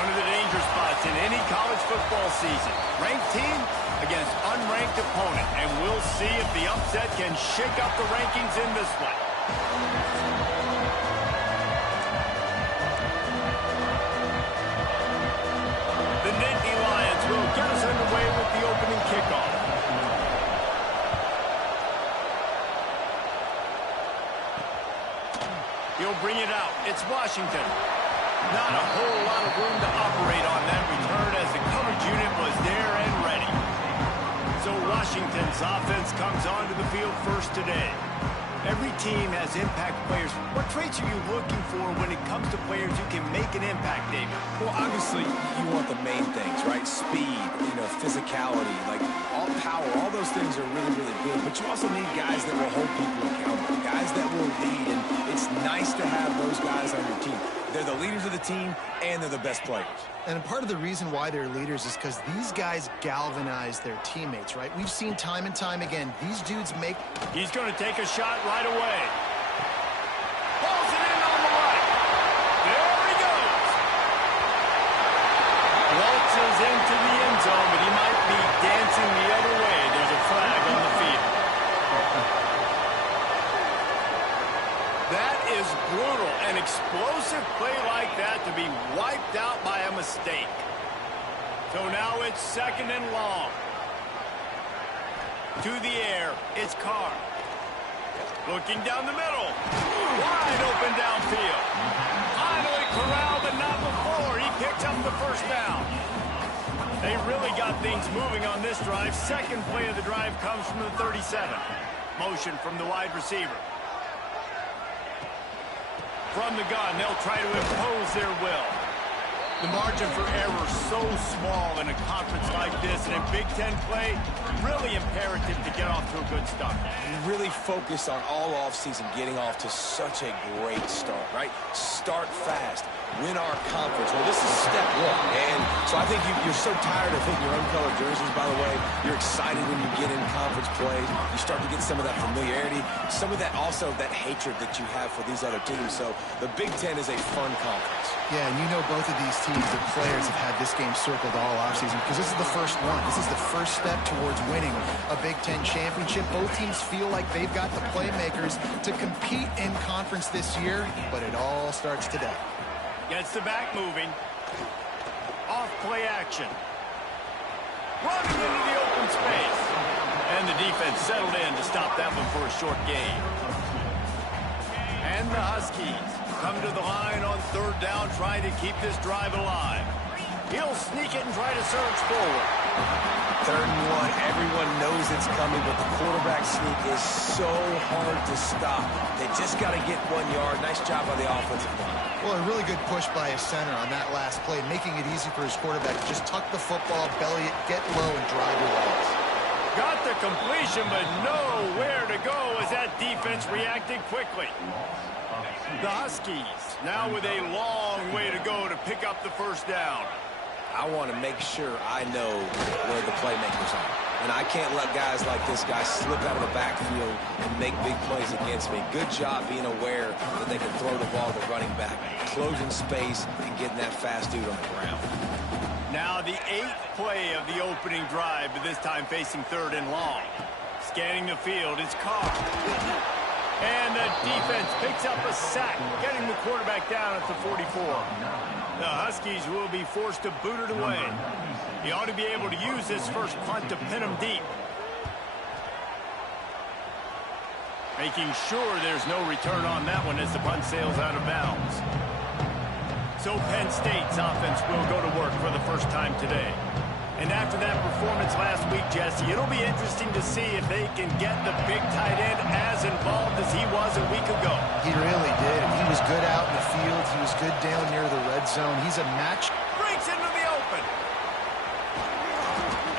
One of the danger spots in any college football season. Ranked team against unranked opponent. And we'll see if the upset can shake up the rankings in this one. The Nittany Lions will get us underway with the opening kickoff. He'll bring it out. It's Washington. Not a whole lot of room to operate on that return as the coverage unit was there and ready. So Washington's offense comes onto the field first today. Every team has impact players. What traits are you looking for when it comes to players who can make an impact, David? Well, obviously, you want the main things, right? Speed, physicality, like all power, all those things are really, really good. But you also need guys that will hold people accountable, guys that will lead, and it's nice to have those guys on your team. They're the leaders of the team, and they're the best players. And part of the reason why they're leaders is because these guys galvanize their teammates, right? We've seen time and time again, these dudes make... He's going to take a shot right away. Pulls it in on the right. There he goes. Waltzes into the end zone, but he might be dancing the other way. There's a flag on the field. That is brutal. An explosive play like that to be wiped out by a mistake. So now it's second and long. To the air, it's Carr. Looking down the middle. Wide open downfield. Finally corralled, but not before. He picks up the first down. They really got things moving on this drive. Second play of the drive comes from the 37. Motion from the wide receiver. From the gun, they'll try to impose their will. The margin for error so small in a conference like this, and in Big Ten play, really imperative to get off to a good start. You really focus on all offseason getting off to such a great start, right? Start fast. Win our conference. Well, this is step one. And so I think you're so tired of hitting your own color jerseys, by the way. You're excited when you get in conference play. You start to get some of that familiarity, some of that also that hatred that you have for these other teams. So the Big Ten is a fun conference. Yeah, and you know both of these teams, the players have had this game circled all offseason because this is the first one. This is the first step towards winning a Big Ten championship. Both teams feel like they've got the playmakers to compete in conference this year, but it all starts today. Gets the back moving. Off play action. Running into the open space. And the defense settled in to stop that one for a short gain. And the Huskies come to the line on third down, trying to keep this drive alive. He'll sneak it and try to surge forward. Third and one, everyone knows it's coming, but the quarterback sneak is so hard to stop. They just got to get 1 yard. Nice job by the offensive line. Well, a really good push by his center on that last play, making it easy for his quarterback to just tuck the football, belly it, get low, and drive your legs. Got the completion, but nowhere to go as that defense reacted quickly. The Huskies now with a long way to go to pick up the first down. I want to make sure I know where the playmakers are. And I can't let guys like this guy slip out of the backfield and make big plays against me. Good job being aware that they can throw the ball to running back, closing space, and getting that fast dude on the ground. Now the 8th play of the opening drive, but this time facing third and long. Scanning the field, it's Carr. And the defense picks up a sack, getting the quarterback down at the 44. The Huskies will be forced to boot it away. He ought to be able to use this first punt to pin him deep. Making sure there's no return on that one as the punt sails out of bounds. So Penn State's offense will go to work for the first time today. And after that performance last week, Jesse, it'll be interesting to see if they can get the big tight end as involved as he was a week ago. He really did. He was good out in the field. He was good down near the red zone. He's a match. Breaks into the open.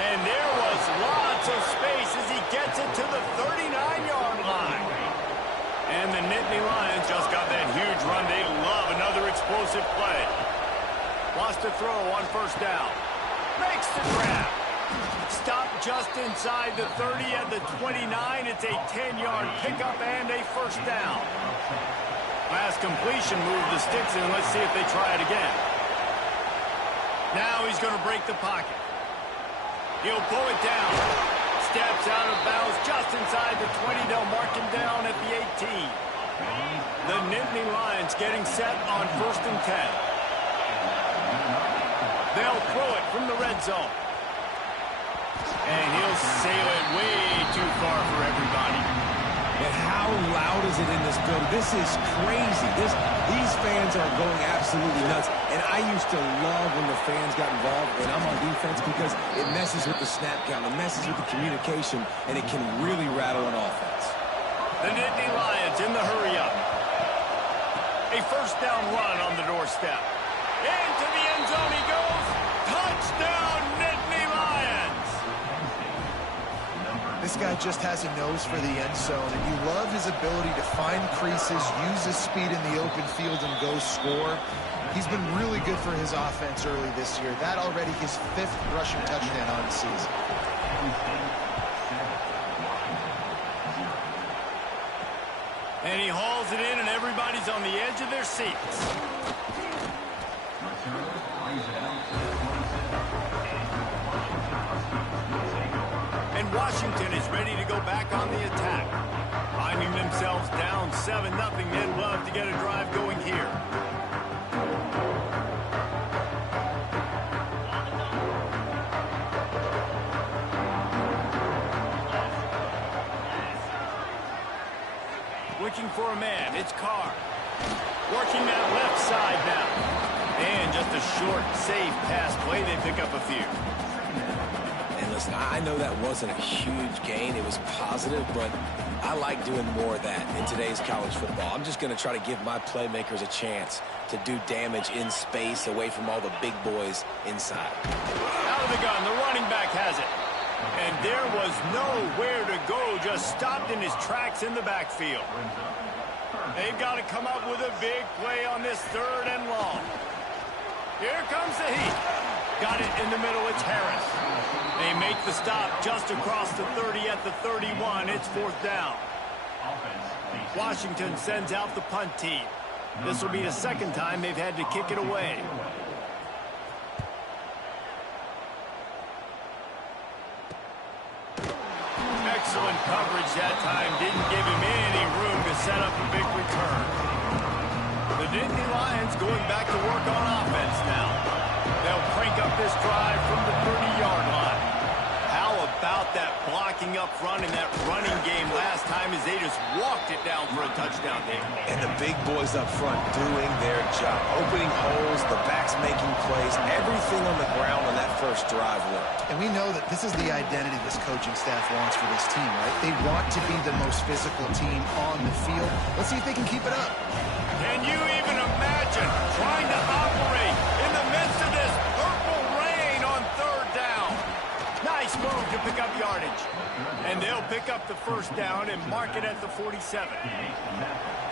And there was lots of space as he gets it to the 39-yard line. And the Nittany Lions just got that huge run. They love another explosive play. Wants to throw on first down. Makes the grab. Stopped just inside the 30 at the 29. It's a 10-yard pickup and a first down. Last completion moved the sticks in. Let's see if they try it again. Now he's going to break the pocket. He'll pull it down. Steps out of bounds just inside the 20. They'll mark him down at the 18. The Nittany Lions getting set on 1st and 10. They'll throw it from the red zone. And he'll sail it way too far for everybody. And how loud is it in this building? This is crazy. These fans are going absolutely nuts. And I used to love when the fans got involved when I'm on defense because it messes with the snap count, it messes with the communication, and it can really rattle an offense. The Nittany Lions in the hurry-up. A 1st down run on the doorstep. Into the end zone he goes. Touchdown, Nittany Lions! This guy just has a nose for the end zone, and you love his ability to find creases, use his speed in the open field, and go score. He's been really good for his offense early this year. That already his 5th rushing touchdown on the season. And he hauls it in, and everybody's on the edge of their seats. And Washington is ready to go back on the attack. Finding themselves down 7-0, they'd love to get a drive going here. Looking for a man, it's Carr. Working that left side now. And just a short, safe pass play, they pick up a few. And listen, I know that wasn't a huge gain. It was positive, but I like doing more of that in today's college football. I'm just going to try to give my playmakers a chance to do damage in space away from all the big boys inside. Out of the gun, the running back has it. And there was nowhere to go, just stopped in his tracks in the backfield. They've got to come up with a big play on this 3rd and long. Here comes the heat. Got it in the middle, it's Harris. They make the stop just across the 30 at the 31. It's 4th down. Washington sends out the punt team. This will be the 2nd time they've had to kick it away. Excellent coverage that time. Didn't give him any room to set up a big return. The Nittany Lions going back to work on offense now. They'll crank up this drive from the 30-yard line. How about that blocking up front in that running game last time as they just walked it down for a touchdown there. And the big boys up front doing their job. Opening holes, the backs making plays, everything on the ground on that first drive worked. And we know that this is the identity this coaching staff wants for this team, right? They want to be the most physical team on the field. Let's see if they can keep it up. Can you even imagine trying to operate in the midst of this purple rain on 3rd down? Nice move to pick up yardage. And they'll pick up the 1st down and mark it at the 47.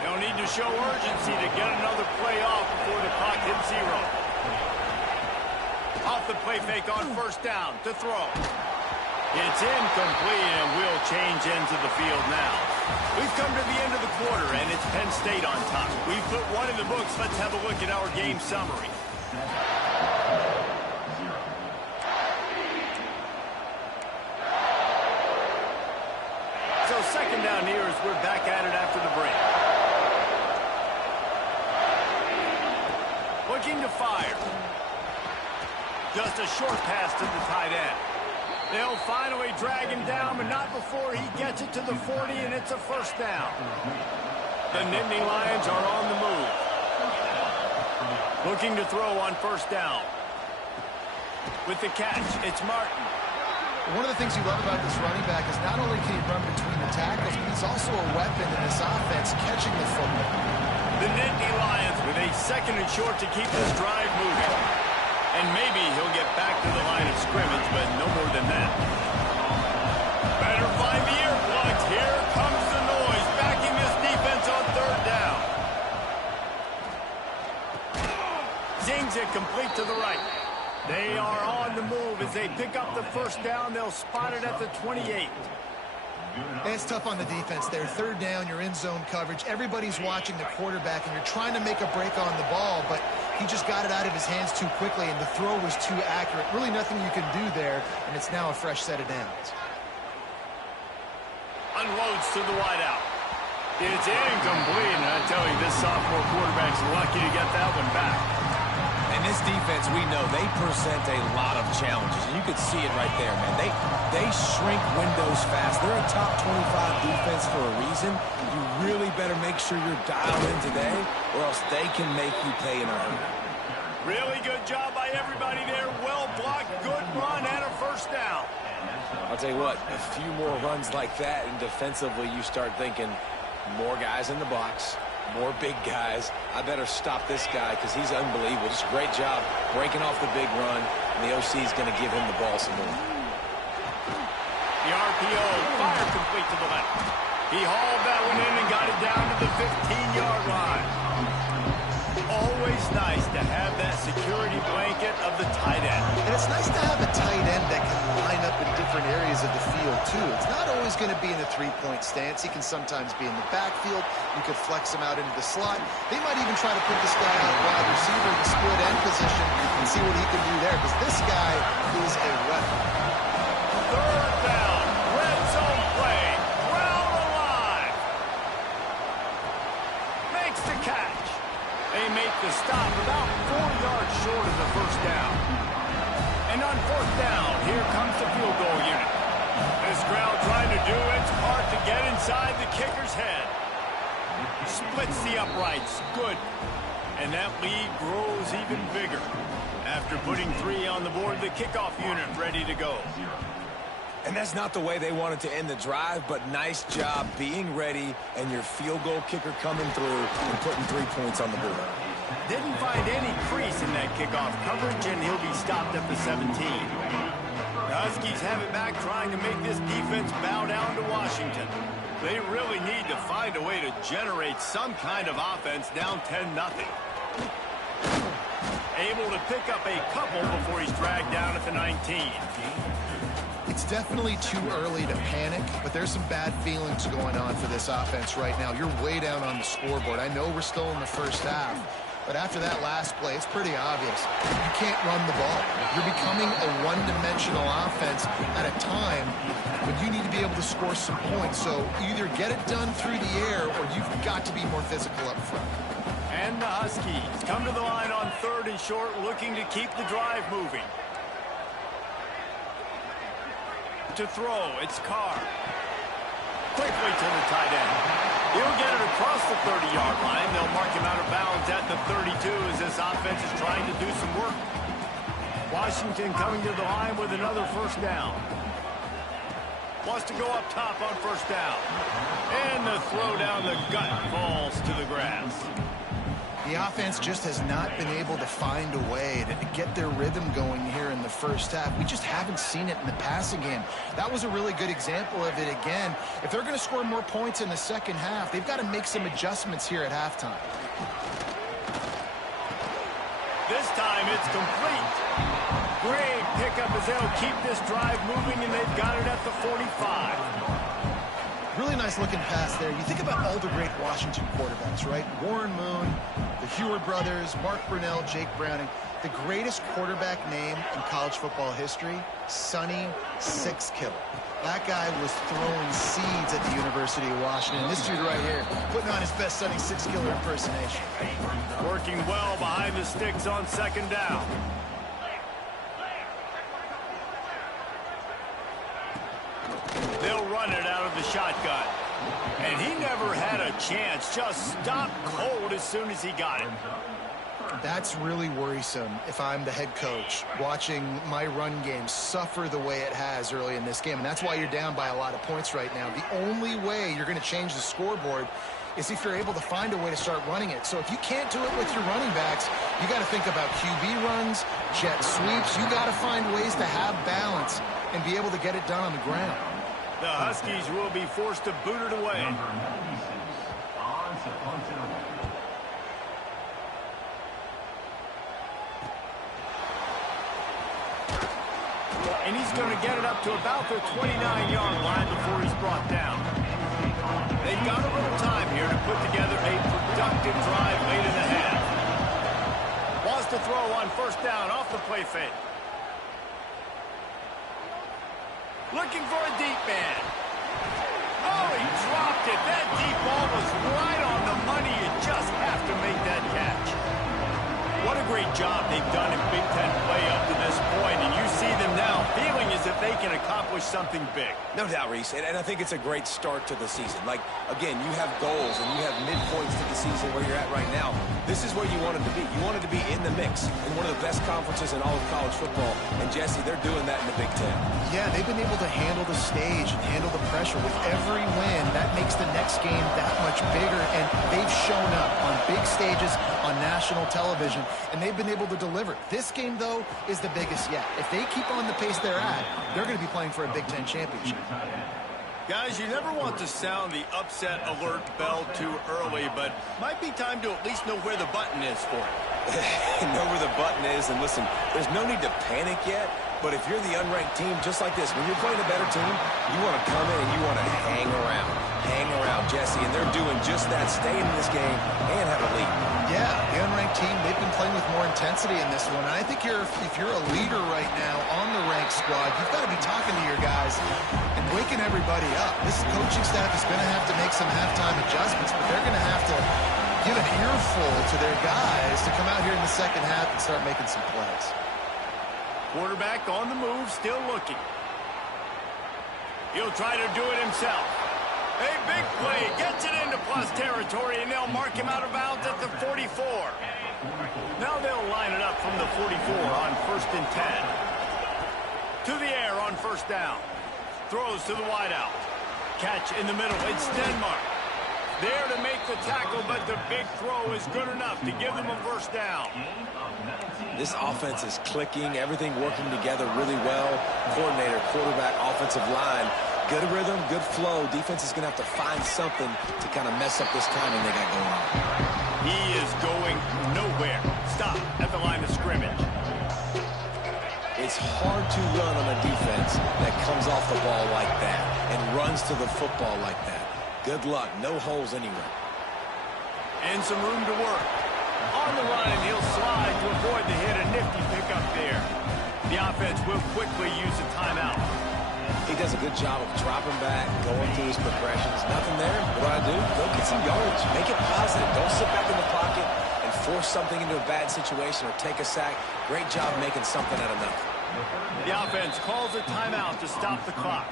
They'll need to show urgency to get another play off before the clock hits 0. Off the play fake on 1st down to throw. It's incomplete, and we'll change ends of the field now. We've come to the end of the quarter, and it's Penn State on top. We've put one in the books. Let's have a look at our game summary. So 2nd down here as we're back at it after the break. Looking to fire. Just a short pass to the tight end. They'll finally drag him down, but not before he gets it to the 40, and it's a 1st down. The Nittany Lions are on the move. Looking to throw on 1st down. With the catch, it's Martin. One of the things you love about this running back is not only can he run between the tackles, but he's also a weapon in this offense, catching the football. The Nittany Lions with a 2nd and short to keep this drive moving. And maybe he'll get back to the line of scrimmage, but no more than that. Better find the earplugs. Here comes the noise, backing this defense on 3rd down. Zings it complete to the right. They are on the move as they pick up the 1st down. They'll spot it at the 28. It's tough on the defense there. 3rd down, you're in zone coverage. Everybody's watching the quarterback, and you're trying to make a break on the ball, but He just got it out of his hands too quickly, and the throw was too accurate. Really nothing you can do there, and it's now a fresh set of downs. Unloads to the wideout. It's incomplete, and I tell you, this sophomore quarterback's lucky to get that one back. And this defense, we know, they present a lot of challenges. And you could see it right there, man. They shrink windows fast. They're a top 25 defense for a reason. You really better make sure you're dialed in today, or else they can make you pay in a hurry. Really good job by everybody there. Well blocked, good run, and a first down. I'll tell you what, a few more runs like that, and defensively you start thinking more guys in the box, more big guys. I better stop this guy because he's unbelievable. Just a great job breaking off the big run, and the OC is going to give him the ball some more. The RPO, fire complete to the left. He hauled that one in and got it down to the 15-yard line. Always nice to have that security blanket of the tight end. And it's nice to have a tight end that can line up in different areas of the field, too. It's not always going to be in a three-point stance. He can sometimes be in the backfield. You could flex him out into the slot. They might even try to put this guy out wide receiver in the split end position and see what he can do there, because this guy is a weapon. Third down, red zone play, Brown alive. Makes the catch. They make the stop about 4 yards short of the first down. And on fourth down, here comes the field goal unit. This crowd trying to do its part to get inside the kicker's head. Splits the uprights. Good. And that lead grows even bigger. After putting 3 on the board, the kickoff unit ready to go. And that's not the way they wanted to end the drive, but nice job being ready and your field goal kicker coming through and putting 3 points on the board. Didn't find any crease in that kickoff coverage, and he'll be stopped at the 17. The Huskies have it back, trying to make this defense bow down to Washington. They really need to find a way to generate some kind of offense down 10-0. Able to pick up a couple before he's dragged down at the 19. It's definitely too early to panic, but there's some bad feelings going on for this offense right now. You're way down on the scoreboard. I know we're still in the first half, but after that last play, it's pretty obvious. You can't run the ball. You're becoming a one-dimensional offense at a time when you need to be able to score some points. So either get it done through the air, or you've got to be more physical up front. And the Huskies come to the line on 3rd and short, looking to keep the drive moving. To throw, it's Carr. Quickly to the tight end. He'll get it across the 30-yard line. They'll mark him out of bounds at the 32 as this offense is trying to do some work. Washington coming to the line with another first down. Wants to go up top on first down. And the throw down the gut falls to the grass. The offense just has not been able to find a way to get their rhythm going here in the first half. We just haven't seen it in the passing game. That was a really good example of it again. If they're going to score more points in the second half, they've got to make some adjustments here at halftime. This time it's complete. Great pickup as they'll keep this drive moving, and they've got it at the 45. Really nice looking pass there. You think about all the great Washington quarterbacks, right? Warren Moon, the Heward brothers, Mark Brunell, Jake Browning. The greatest quarterback name in college football history, Sonny Sixkiller. That guy was throwing seeds at the University of Washington. This dude right here, putting on his best Sonny Sixkiller impersonation. Working well behind the sticks on 2nd down. They'll run it out of the shotgun. And he never had a chance. Just stopped cold as soon as he got it. That's really worrisome if I'm the head coach, watching my run game suffer the way it has early in this game. And that's why you're down by a lot of points right now. The only way you're going to change the scoreboard is if you're able to find a way to start running it. So if you can't do it with your running backs, you got to think about QB runs, jet sweeps. You got to find ways to have balance and be able to get it done on the ground. The Huskies will be forced to boot it away. And he's going to get it up to about the 29-yard line before he's brought down. They've got a little time here to put together a productive drive late in the half. to throw on first down off the play fake. Looking for a deep man. Oh, he dropped it. That deep ball was right on the money. You just have to make that catch. What a great job they've done in Big Ten play up to this point, and you see them now feeling as if they can accomplish something big. No doubt, Reese, and I think it's a great start to the season. Like, again, you have goals and you have midpoints to the season where you're at right now. This is where you wanted to be. You wanted to be in the mix in one of the best conferences in all of college football, and Jesse, they're doing that in the Big Ten. Yeah, they've been able to handle the stage and handle the pressure. With every win, that makes the next game that much bigger, and they've shown up on big stages on national television, and they've been able to deliver. This game, though, is the biggest yet. If they keep on the pace they're at, they're going to be playing for a Big Ten championship. Guys, you never want to sound the upset alert bell too early, but might be time to at least know where the button is for it. Know where the button is, and listen, there's no need to panic yet, but if you're the unranked team, just like this, when you're playing a better team, you want to come in and you want to hang around. Hang around, Jesse, and they're doing just that, stay in this game and have a lead. Yeah, the unranked team, they've been playing with more intensity in this one. And I think if you're a leader right now on the ranked squad, you've got to be talking to your guys and waking everybody up. This coaching staff is going to have to make some halftime adjustments, but they're going to have to give an earful to their guys to come out here in the second half and start making some plays. Quarterback on the move, still looking. He'll try to do it himself. A big play, gets it into plus territory, and they'll mark him out of bounds at the 44. Now they'll line it up from the 44 on 1st and 10. To the air on first down. Throws to the wideout. Catch in the middle, it's Denmark. There to make the tackle, but the big throw is good enough to give them a first down. This offense is clicking, everything working together really well. Coordinator, quarterback, offensive line. Good rhythm, good flow. Defense is going to have to find something to kind of mess up this timing they got going on. He is going nowhere. Stop at the line of scrimmage. It's hard to run on a defense that comes off the ball like that and runs to the football like that. Good luck. No holes anywhere. And some room to work. On the run, and he'll slide to avoid the hit. A nifty pickup there. The offense will quickly use a timeout. He does a good job of dropping back, going through his progressions. Nothing there. What do? Go get some yardage. Make it positive. Don't sit back in the pocket and force something into a bad situation or take a sack. Great job making something out of nothing. The offense calls a timeout to stop the clock.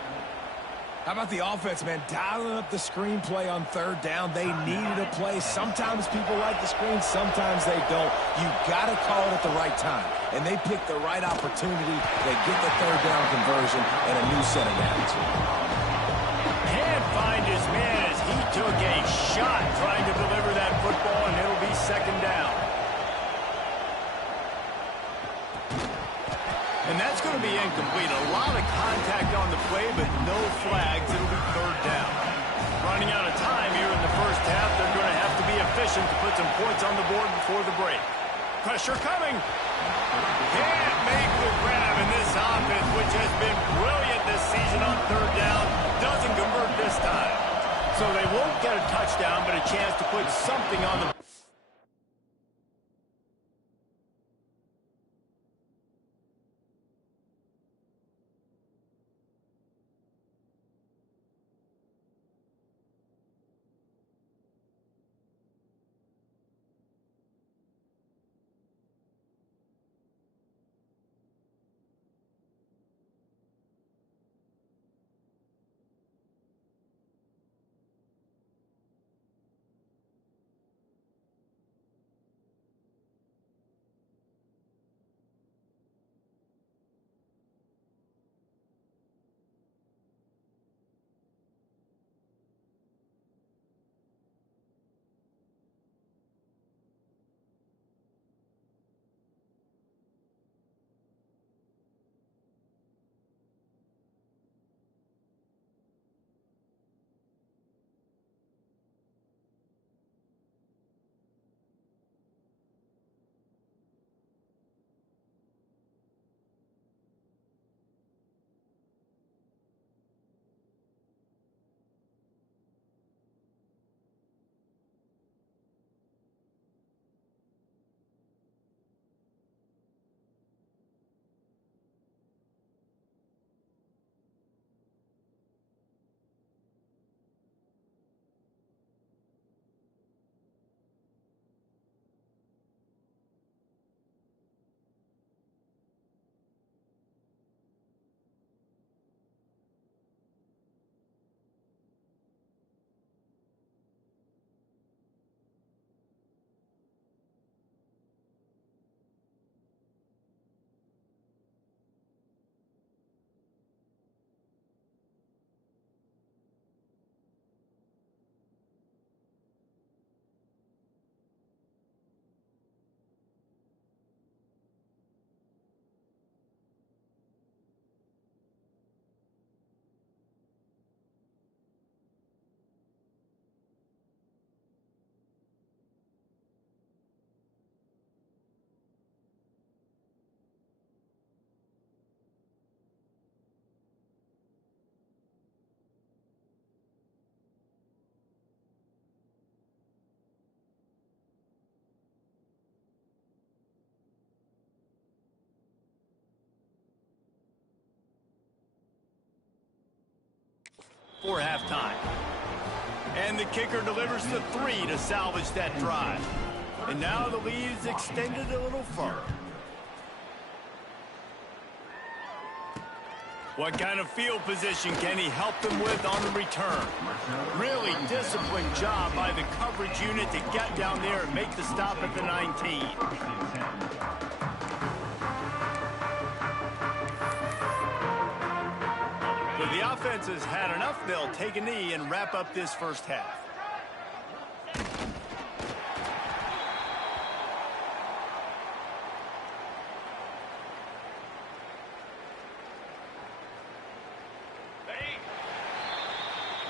How about the offense, man? Dialing up the screenplay on third down. They needed a play. Sometimes people like the screen, sometimes they don't. You got to call it at the right time. And they picked the right opportunity. They get the third down conversion and a new set of downs. Can't find his man as he took a shot trying to deliver that football, and it'll be second down. And that's going to be incomplete. A lot of contact on the play, but no flags. It'll be third down. Running out of time here in the first half. They're going to have to be efficient to put some points on the board before the break. Pressure coming. Can't make the grab in this offense, which has been brilliant this season on third down. Doesn't convert this time. So they won't get a touchdown, but a chance to put something on the before halftime. And the kicker delivers the 3 to salvage that drive. And now the lead is extended a little further. What kind of field position can he help them with on the return? Really disciplined job by the coverage unit to get down there and make the stop at the 19. So the offense has had enough. They'll take a knee and wrap up this first half.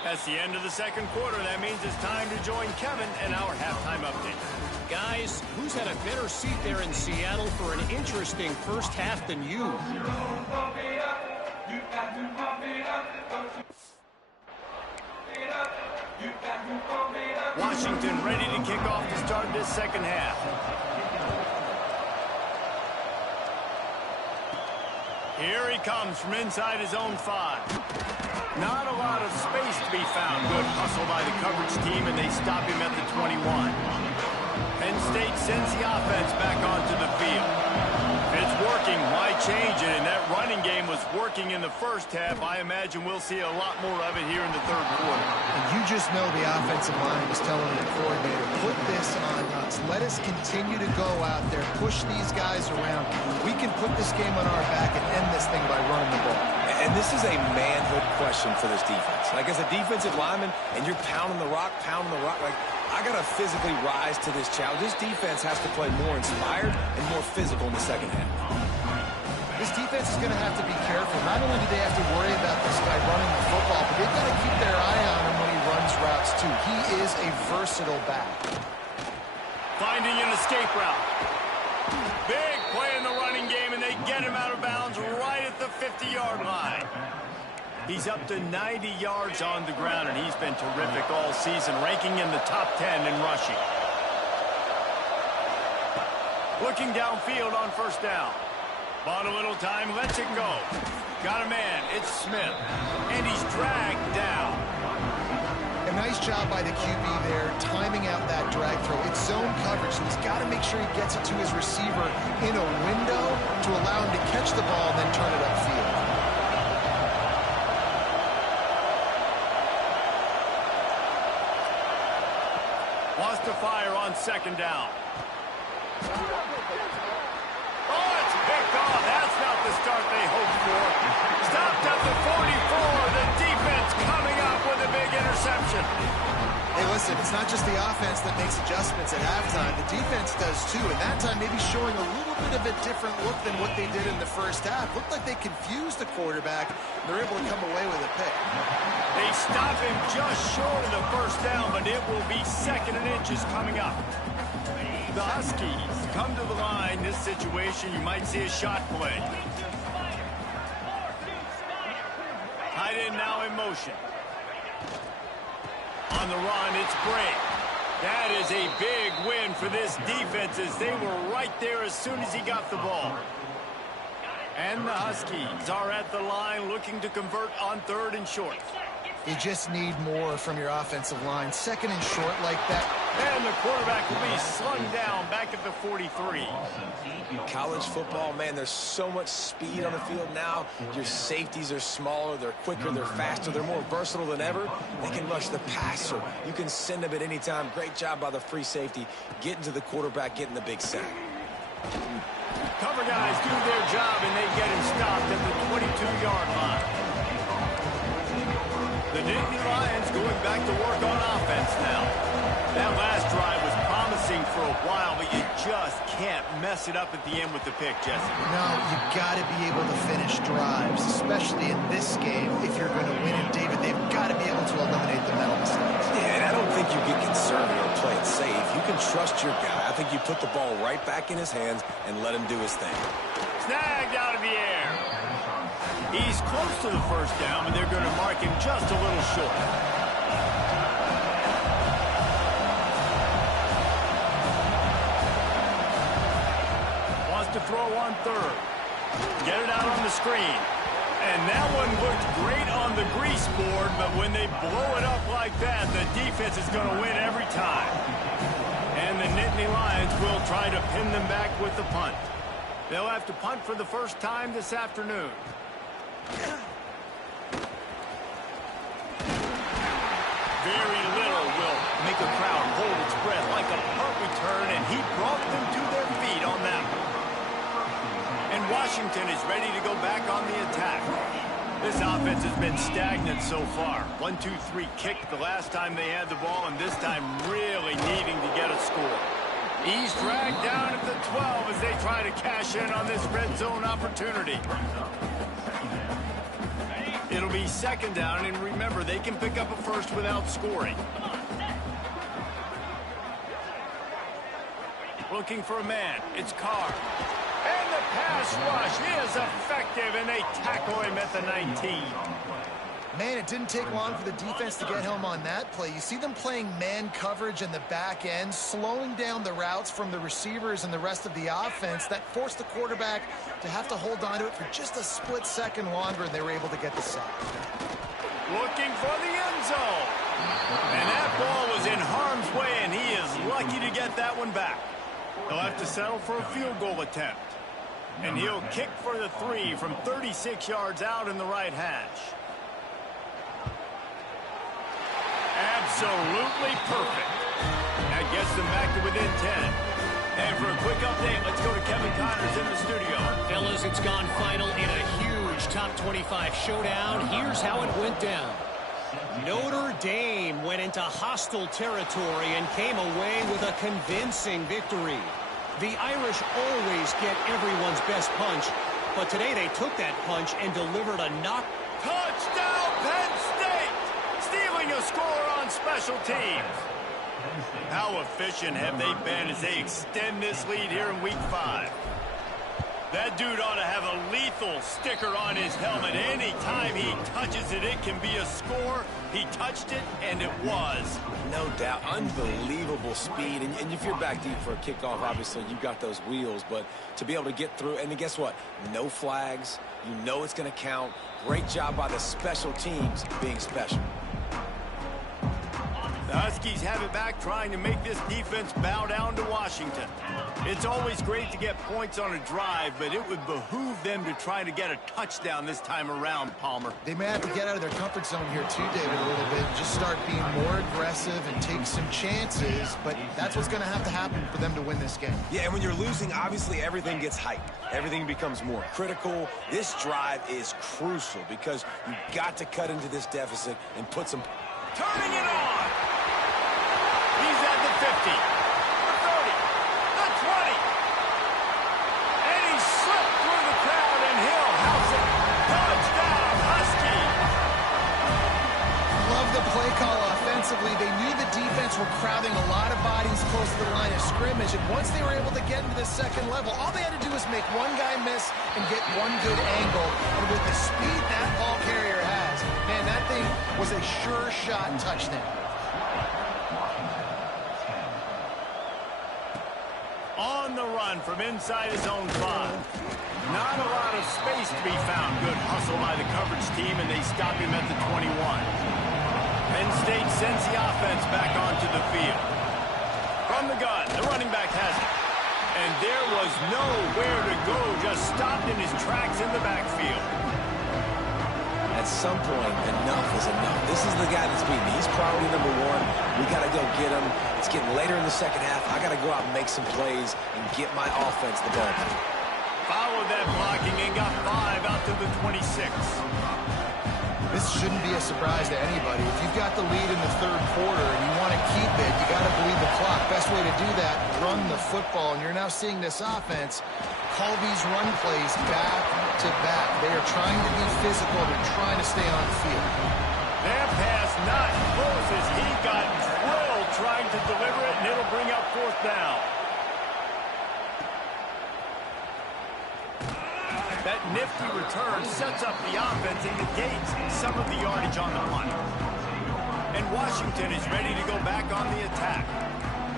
That's the end of the second quarter. That means it's time to join Kevin and our halftime update. Guys, who's had a better seat there in Seattle for an interesting first half than you? Washington ready to kick off to start this second half. Here he comes from inside his own 5. Not a lot of space to be found. Good hustle by the coverage team, and they stop him at the 21. Penn State sends the offense back onto the field. If it's working, why change it? And that running game was working in the first half. I imagine we'll see a lot more of it here in the third quarter. And you just know the offensive line was telling the coordinator, put this on us. Let us continue to go out there, push these guys around. We can put this game on our back and end this thing by running the ball. And this is a manhood question for this defense. Like, as a defensive lineman, and you're pounding the rock, like, I got to physically rise to this challenge. This defense has to play more inspired and more physical in the second half. This defense is going to have to be careful. Not only do they have to worry about this guy running the football, but they've got to keep their eye on him when he runs routes, too. He is a versatile back. Finding an escape route. Big play in the running game, and they get him out of bounds right at the 50-yard line. He's up to 90 yards on the ground, and he's been terrific all season, ranking in the top 10 in rushing. Looking downfield on first down. Bought a little time, lets it go. Got a man, it's Smith, and he's dragged down. A nice job by the QB there, timing out that drag throw. It's zone coverage, so he's got to make sure he gets it to his receiver in a window to allow him to catch the ball and then turn it upfield. Wants to fire on second down. Oh, it's picked off. That's not the start they hoped for. Stopped at the 44. The defense coming up with a big interception. Hey, listen, it's not just the offense that makes adjustments at halftime. The defense does too, and that time maybe showing a little bit of a different look than what they did in the first half. Looked like they confused the quarterback. They're able to come away with a pick. They stop him just short of the first down, but it will be second and inches coming up. The Huskies come to the line. This situation, you might see a shot play. Tight end now in motion. On the run, it's Bray. That is a big win for this defense as they were right there as soon as he got the ball. And the Huskies are at the line looking to convert on third and short. You just need more from your offensive line. Second and short like that. And the quarterback will be slung down back at the 43. College football, man, there's so much speed on the field now. Your safeties are smaller, they're quicker, they're faster, they're more versatile than ever. They can rush the passer. You can send them at any time. Great job by the free safety, getting to the quarterback, getting the big sack. Cover guys do their job, and they get him stopped at the 22-yard line. The Nittany Lions going back to work on offense now. That last drive was promising for a while, but you just can't mess it up at the end with the pick, Jesse. No, you got to be able to finish drives, especially in this game. If you're going to win it, David, they've got to be able to eliminate the mental mistakes. Yeah, and I don't think you get conservative or play it safe. You can trust your guy. I think you put the ball right back in his hands and let him do his thing. Snagged out of the air. He's close to the first down, and they're going to mark him just a little short. Wants to throw on third. Get it out on the screen. And that one looked great on the grease board, but when they blow it up like that, the defense is going to win every time. And the Nittany Lions will try to pin them back with the punt. They'll have to punt for the first time this afternoon. Very little will make a crowd hold its breath like a punt return, and he brought them to their feet on that one. And Washington is ready to go back on the attack. This offense has been stagnant so far. 1-2-3 kick the last time they had the ball, and this time really needing to get a score. He's dragged down at the 12 as they try to cash in on this red zone opportunity. It'll be second down, and remember, they can pick up a first without scoring. Looking for a man. It's Carr. And the pass rush is effective, and they tackle him at the 19. Man, it didn't take long for the defense to get home on that play. You see them playing man coverage in the back end, slowing down the routes from the receivers and the rest of the offense. That forced the quarterback to have to hold on to it for just a split second longer, and they were able to get the sack. Looking for the end zone. And that ball was in harm's way, and he is lucky to get that one back. He'll have to settle for a field goal attempt. And he'll kick for the 3 from 36 yards out in the right hash. Absolutely perfect. That gets them back to within 10. And for a quick update, let's go to Kevin Connors in the studio. Fellas, it's gone final in a huge top 25 showdown. Here's how it went down. Notre Dame went into hostile territory and came away with a convincing victory. The Irish always get everyone's best punch, but today they took that punch and delivered a knock. Touchdown, Penn State! Stealing a score on special teams. How efficient have they been as they extend this lead here in Week 5? That dude ought to have a lethal sticker on his helmet. Anytime he touches it, it can be a score. He touched it, and it was. No doubt. Unbelievable speed. And if you're back deep for a kickoff, obviously you got those wheels. But to be able to get through, and guess what? No flags. You know it's going to count. Great job by the special teams being special. The Huskies have it back, trying to make this defense bow down to Washington. It's always great to get points on a drive, but it would behoove them to try to get a touchdown this time around, Palmer. They may have to get out of their comfort zone here too, David, a little bit. Just start being more aggressive and take some chances, but that's what's going to have to happen for them to win this game. Yeah, and when you're losing, obviously everything gets hyped. Everything becomes more critical. This drive is crucial because you've got to cut into this deficit and put some... Turning it on! He's at the 50, the 30, the 20. And he slipped through the crowd, and he'll house it. Touchdown, Husky! Love the play call offensively. They knew the defense were crowding a lot of bodies close to the line of scrimmage, and once they were able to get into the second level, all they had to do was make one guy miss and get one good angle. And with the speed that ball carrier has, man, that thing was a sure shot touchdown. On the run from inside his own 5. Not a lot of space to be found. Good hustle by the coverage team, and they stop him at the 21. Penn State sends the offense back onto the field. From the gun, the running back has it. And there was nowhere to go, just stopped in his tracks in the backfield. At some point, enough is enough. This is the guy that's beating me. He's priority number 1. We got to go get him. It's getting later in the second half. I got to go out and make some plays and get my offense the ball back. Followed that blocking and got 5 out to the 26. This shouldn't be a surprise to anybody. If you've got the lead in the third quarter and you want to keep it, you got to bleed the clock. Best way to do that, run the football. And you're now seeing this offense call these run plays back to back. They are trying to be physical. They're trying to stay on the field. That pass not close as he got drilled trying to deliver it, and it'll bring up 4th down. That nifty return sets up the offense and negates some of the yardage on the punt. And Washington is ready to go back on the attack.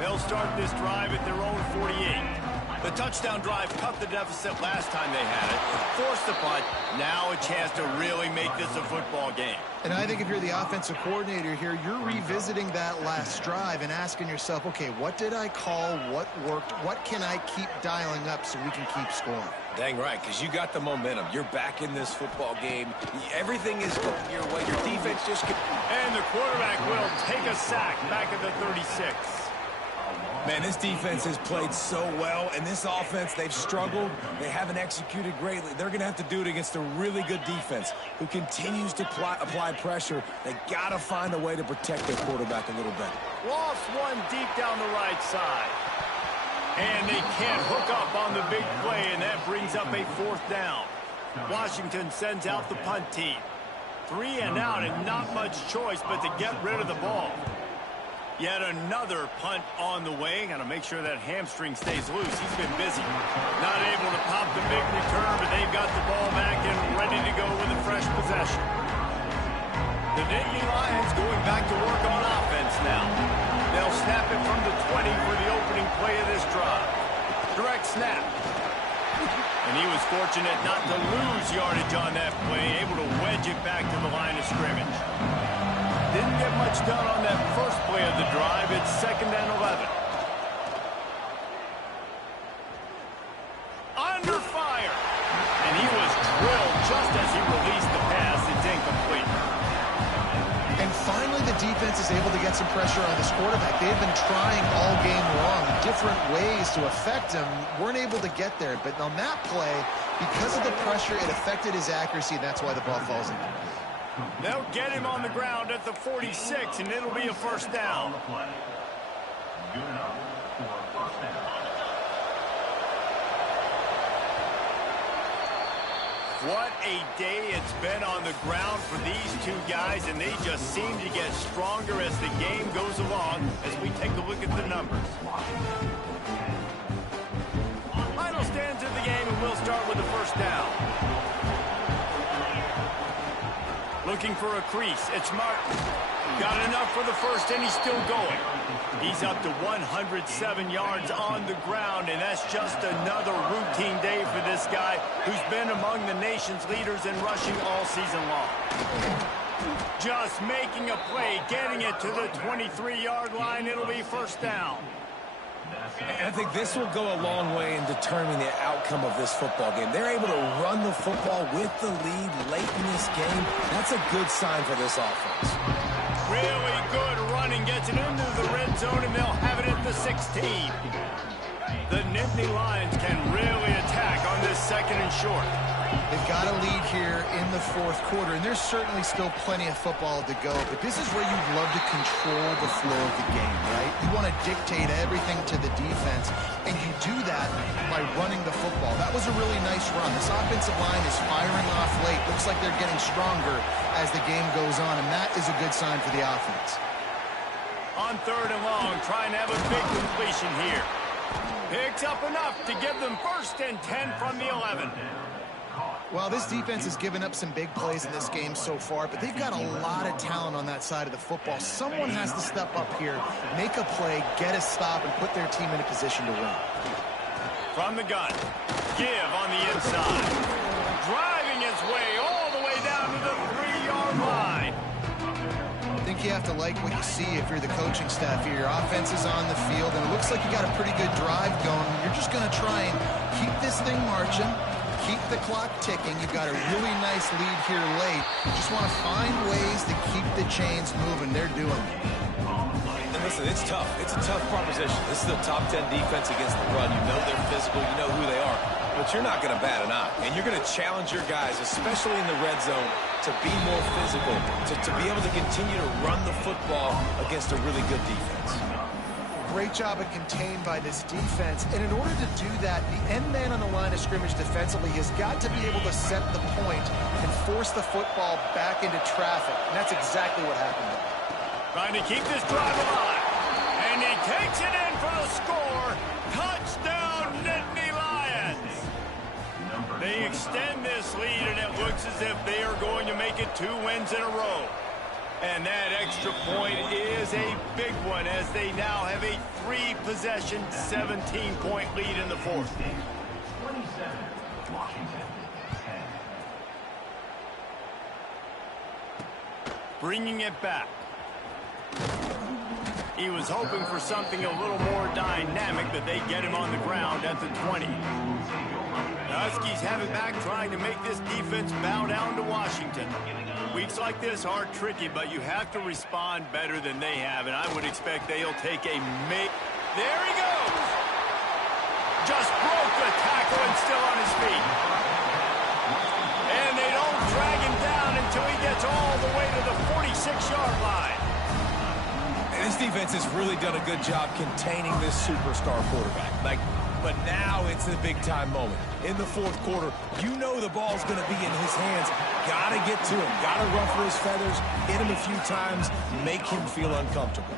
They'll start this drive at their own 48. The touchdown drive cut the deficit last time they had it, forced the punt. Now a chance to really make this a football game. And I think if you're the offensive coordinator here, you're revisiting that last drive and asking yourself, okay, what did I call? What worked? What can I keep dialing up so we can keep scoring? Dang right, because you got the momentum. You're back in this football game. Everything is going your way. Your defense just... And the quarterback will take a sack back at the 36. Man, this defense has played so well, and this offense, they've struggled. They haven't executed greatly. They're going to have to do it against a really good defense who continues to apply pressure. They got to find a way to protect their quarterback a little better. Lost one deep down the right side. And they can't hook up on the big play, and that brings up a 4th down. Washington sends out the punt team. 3 and out, and not much choice but to get rid of the ball. Yet another punt on the way. Got to make sure that hamstring stays loose. He's been busy. Not able to pop the big return, but they've got the ball back and ready to go with a fresh possession. The Nittany Lions going back to work on offense now. They'll snap it from the 20 for the opening play of this drive. Direct snap. And he was fortunate not to lose yardage on that play, able to wedge it back to the line of scrimmage. Didn't get much done on that first play of the drive. It's 2nd and 11. Under fire. And he was drilled just as he released the pass. It's incomplete. And finally, the defense is able to get some pressure on this quarterback. They've been trying all game long, different ways to affect him. Weren't able to get there. But on that play, because of the pressure, it affected his accuracy, and that's why the ball falls incomplete. They'll get him on the ground at the 46, and it'll be a 1st down. What a day it's been on the ground for these two guys, and they just seem to get stronger as the game goes along as we take a look at the numbers. Final stands of the game, and we'll start with the 1st down. Looking for a crease. It's Martin. Got enough for the 1st, and he's still going. He's up to 107 yards on the ground, and that's just another routine day for this guy who's been among the nation's leaders in rushing all season long. Just making a play, getting it to the 23-yard line. It'll be 1st down. And I think this will go a long way in determining the outcome of this football game. They're able to run the football with the lead late in this game. That's a good sign for this offense. Really good running, gets it into the red zone, and they'll have it at the 16. The Nittany Lions can really attack on this 2nd and short. They've got a lead here in the 4th quarter, and there's certainly still plenty of football to go, but this is where you'd love to control the flow of the game, right? You want to dictate everything to the defense, and you do that by running the football. That was a really nice run. This offensive line is firing off late. Looks like they're getting stronger as the game goes on, and that is a good sign for the offense. On 3rd and long, trying to have a big completion here. Picks up enough to give them 1st and 10 from the 11. Well, this defense has given up some big plays in this game so far, but they've got a lot of talent on that side of the football. Someone has to step up here, make a play, get a stop, and put their team in a position to win. From the gun, give on the inside. Driving his way all the way down to the 3-yard line. I think you have to like what you see if you're the coaching staff here. Your offense is on the field, and it looks like you got a pretty good drive going. You're just going to try and keep this thing marching. Keep the clock ticking. You've got a really nice lead here late. You just want to find ways to keep the chains moving. They're doing it. And listen, it's tough. It's a tough proposition. This is the top 10 defense against the run. You know they're physical. You know who they are. But you're not going to bat an eye. And you're going to challenge your guys, especially in the red zone, to be more physical, to be able to continue to run the football against a really good defense. Great job of contained by this defense. And in order to do that, the end man on the line of scrimmage defensively has got to be able to set the point and force the football back into traffic. And that's exactly what happened. Trying to keep this drive alive. And he takes it in for the score. Touchdown, Nittany Lions. They extend this lead, and it looks as if they are going to make it 2 wins in a row. And that extra point is a big one as they now have a 3-possession, 17-point lead in the fourth. 27, Washington, 10. Bringing it back. He was hoping for something a little more dynamic, but they get him on the ground at the 20. The Huskies have it back, trying to make this defense bow down to Washington. Weeks like this are tricky, but you have to respond better than they have, and I would expect they'll take a make. There he goes! Just broke the tackle and still on his feet. And they don't drag him down until he gets all the way to the 46-yard line. And this defense has really done a good job containing this superstar quarterback. But now it's a big-time moment. In the fourth quarter, you know the ball's going to be in his hands. Got to get to him. Got to ruffle his feathers, hit him a few times, make him feel uncomfortable.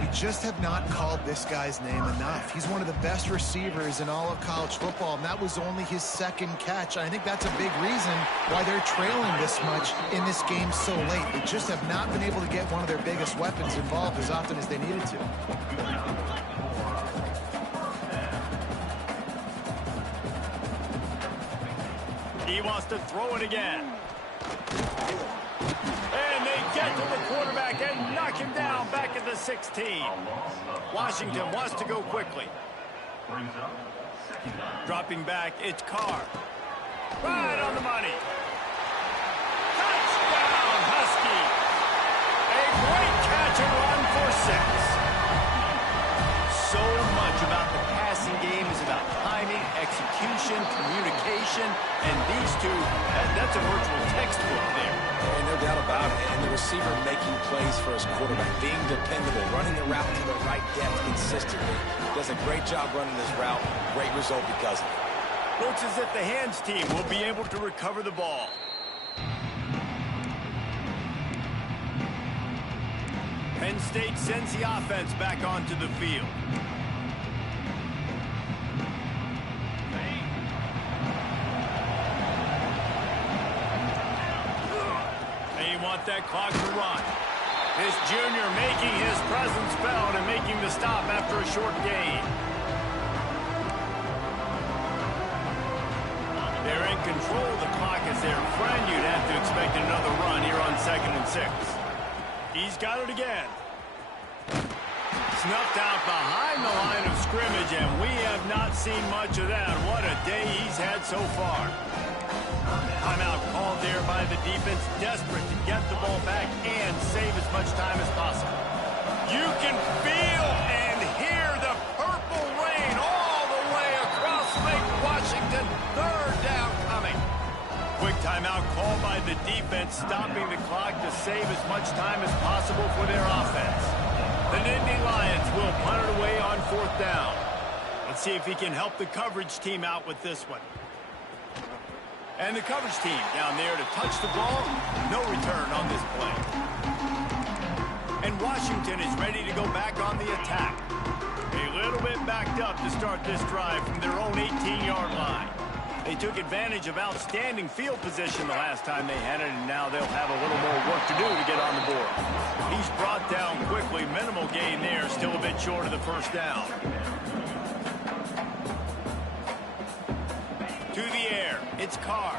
We just have not called this guy's name enough. He's one of the best receivers in all of college football, and that was only his second catch. I think that's a big reason why they're trailing this much in this game so late. They just have not been able to get one of their biggest weapons involved as often as they needed to. He wants to throw it again. And they get to the quarterback and knock him down back at the 16. Washington wants to go quickly. Dropping back, it's Carr. Right on the money. Touchdown, Husky. A great catch and run for 6. So much about the passing game is about timing, execution, communication, and these two, that's a virtual textbook there. And no doubt about it. And the receiver making plays for his quarterback, being dependable, running the route to the right depth consistently. Does a great job running this route. Great result because of it. Looks as if the hands team will be able to recover the ball. Penn State sends the offense back onto the field. They want that clock to run. This junior making his presence felt and making the stop after a short gain. They're in control of the clock as their friend. You'd have to expect another run here on 2nd and 6. He's got it again. Snuffed out behind the line of scrimmage, and we have not seen much of that. What a day he's had so far. Timeout called there by the defense, desperate to get the ball back and save as much time as possible. You can feel and hear the purple rain all the way across Lake Washington. 3rd down coming. Quick timeout called by the defense, stopping the clock to save as much time as possible for their offense. The Nittany Lions will punt it away on 4th down. Let's see if he can help the coverage team out with this one. And the coverage team down there to touch the ball. No return on this play. And Washington is ready to go back on the attack. A little bit backed up to start this drive from their own 18-yard line. They took advantage of outstanding field position the last time they had it, and now they'll have a little more work to do to get on the board. He's brought down quickly. Minimal gain there. Still a bit short of the 1st down. To the air, it's Carr.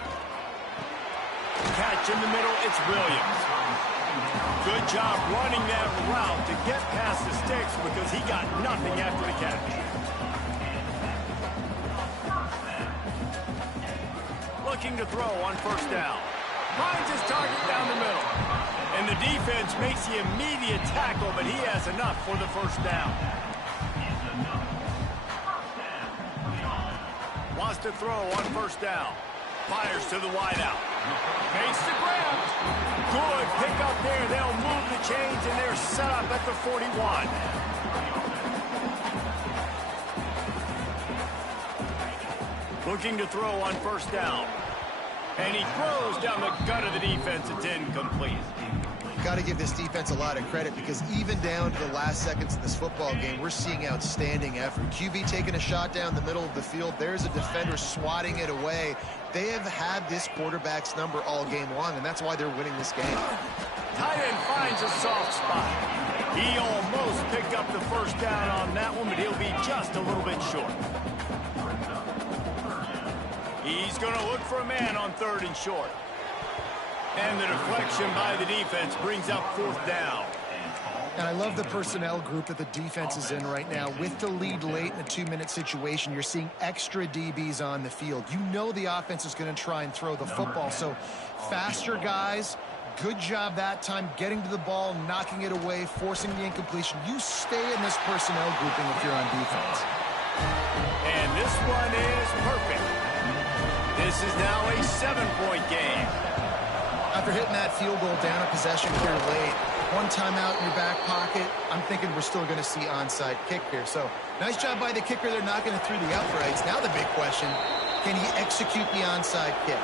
Catch in the middle, it's Williams. Good job running that route to get past the sticks because he got nothing after the catch. Looking to throw on 1st down. Finds his target down the middle. And the defense makes the immediate tackle, but he has enough for the 1st down. Wants to throw on 1st down. Fires to the wideout. Makes the grab. Good pick up there. They'll move the chains, and they're set up at the 41. Looking to throw on 1st down. And he throws down the gut of the defense. It's incomplete. Got to give this defense a lot of credit because even down to the last seconds of this football game, we're seeing outstanding effort. QB taking a shot down the middle of the field. There's a defender swatting it away. They have had this quarterback's number all game long, and that's why they're winning this game. Tight end finds a soft spot. He almost picked up the first down on that one, but he'll be just a little bit short. He's going to look for a man on 3rd and short. And the deflection by the defense brings up 4th down. And I love the personnel group that the defense is in right now. With the lead late in a 2-minute situation, you're seeing extra DBs on the field. You know the offense is going to try and throw the football. So faster guys, good job that time getting to the ball, knocking it away, forcing the incompletion. You stay in this personnel grouping if you're on defense. And this one is perfect. This is now a 7-point game. After hitting that field goal down a possession here late, one timeout in your back pocket, I'm thinking we're still going to see onside kick here. So nice job by the kicker. They're knocking it through the uprights. Now the big question, can he execute the onside kick?